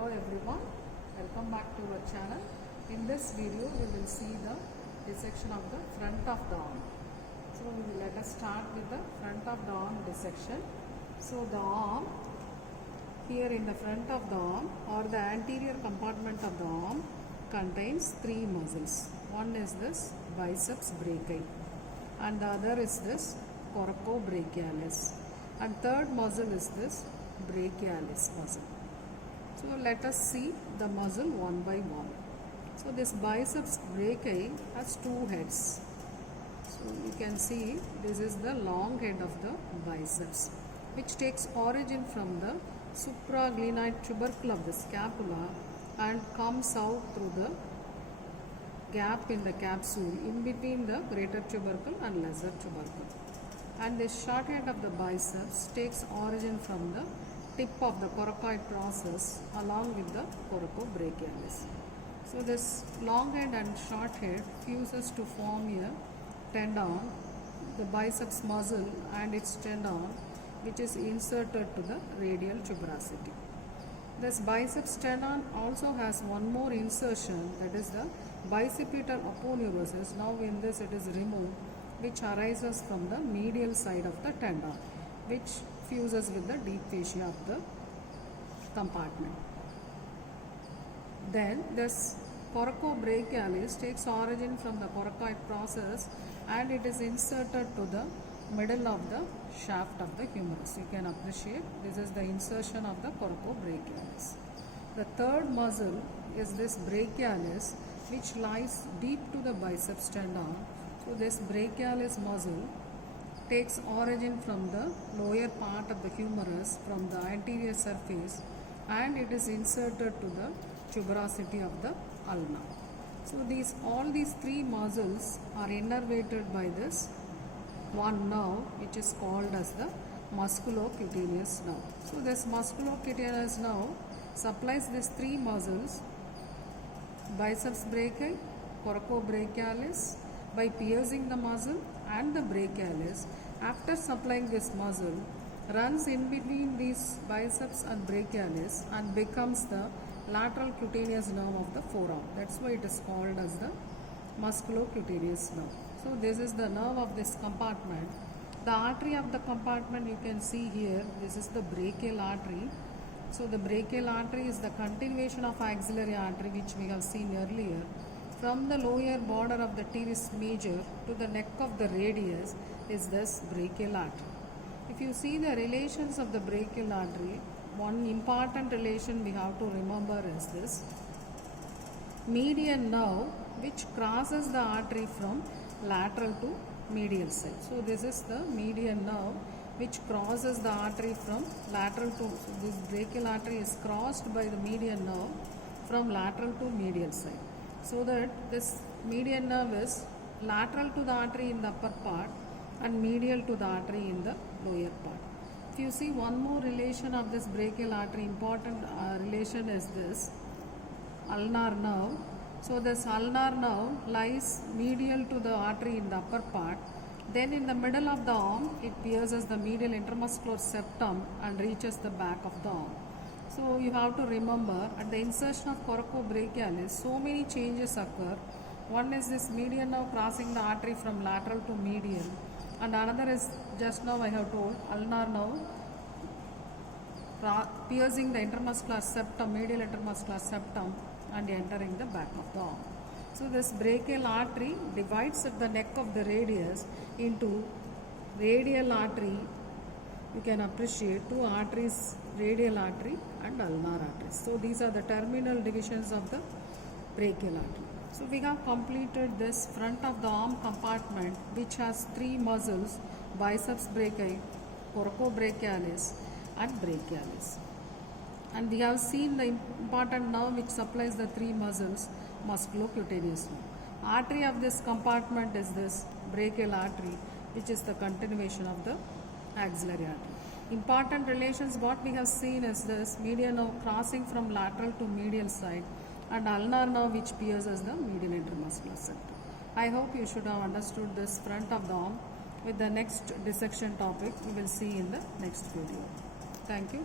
Hello everyone, welcome back to our channel. In this video we will see the dissection of the front of the arm. So let us start with the front of the arm dissection. So the arm, here in the front of the arm or the anterior compartment of the arm contains three muscles. One is this biceps brachii and the other is this coracobrachialis, and third muscle is this brachialis muscle. So let us see the muscle one by one. So this biceps brachii has two heads. So you can see this is the long head of the biceps, which takes origin from the supraglenoid tubercle of the scapula and comes out through the gap in the capsule in between the greater tubercle and lesser tubercle. And this short head of the biceps takes origin from the tip of the coracoid process along with the coracobrachialis. So this long head and short head fuses to form a tendon, the biceps muscle and its tendon, which is inserted to the radial tuberosity. This biceps tendon also has one more insertion, that is the bicipital aponeurosis. Now in this it is removed, which arises from the medial side of the tendon, which fuses with the deep fascia of the compartment. Then this coracobrachialis takes origin from the coracoid process and it is inserted to the middle of the shaft of the humerus. You can appreciate this is the insertion of the coracobrachialis. The third muscle is this brachialis, which lies deep to the biceps tendon. So this brachialis muscle takes origin from the lower part of the humerus from the anterior surface and it is inserted to the tuberosity of the ulna. So all these three muscles are innervated by this one nerve, which is called as the musculocutaneous nerve. So this musculocutaneous nerve supplies these three muscles, biceps brachii, coracobrachialis, by piercing the muscle, and the brachialis, after supplying this muscle, runs in between these biceps and brachialis and becomes the lateral cutaneous nerve of the forearm. That's why it is called as the musculocutaneous nerve. So this is the nerve of this compartment. The artery of the compartment you can see here, this is the brachial artery. So the brachial artery is the continuation of axillary artery, which we have seen earlier. From the lower border of the teres major to the neck of the radius is this brachial artery. If you see the relations of the brachial artery, one important relation we have to remember is this median nerve, which crosses the artery from lateral to medial side. So this is the median nerve which crosses the artery from lateral to, so this brachial artery is crossed by the median nerve from lateral to medial side. So that this median nerve is lateral to the artery in the upper part and medial to the artery in the lower part. If you see one more relation of this brachial artery, important relation is this ulnar nerve. So this ulnar nerve lies medial to the artery in the upper part. Then in the middle of the arm, it pierces the medial intermuscular septum and reaches the back of the arm. So you have to remember, at the insertion of coracobrachialis, so many changes occur. One is this median nerve crossing the artery from lateral to medial, and another is, just now I have told, ulnar nerve piercing the intermuscular septum, medial intermuscular septum, and entering the back of the arm. So this brachial artery divides at the neck of the radius into radial artery. You can appreciate two arteries, radial artery and ulnar artery. So these are the terminal divisions of the brachial artery. So we have completed this front of the arm compartment, which has three muscles, biceps brachii, coracobrachialis and brachialis. And we have seen the important nerve which supplies the three muscles, musculocutaneous nerve. Artery of this compartment is this brachial artery, which is the continuation of the axillary artery. Important relations what we have seen is this median nerve crossing from lateral to medial side and ulnar nerve which pierces the medial intermuscular septum. I hope you should have understood this front of the arm. With the next dissection topic we will see in the next video. Thank you.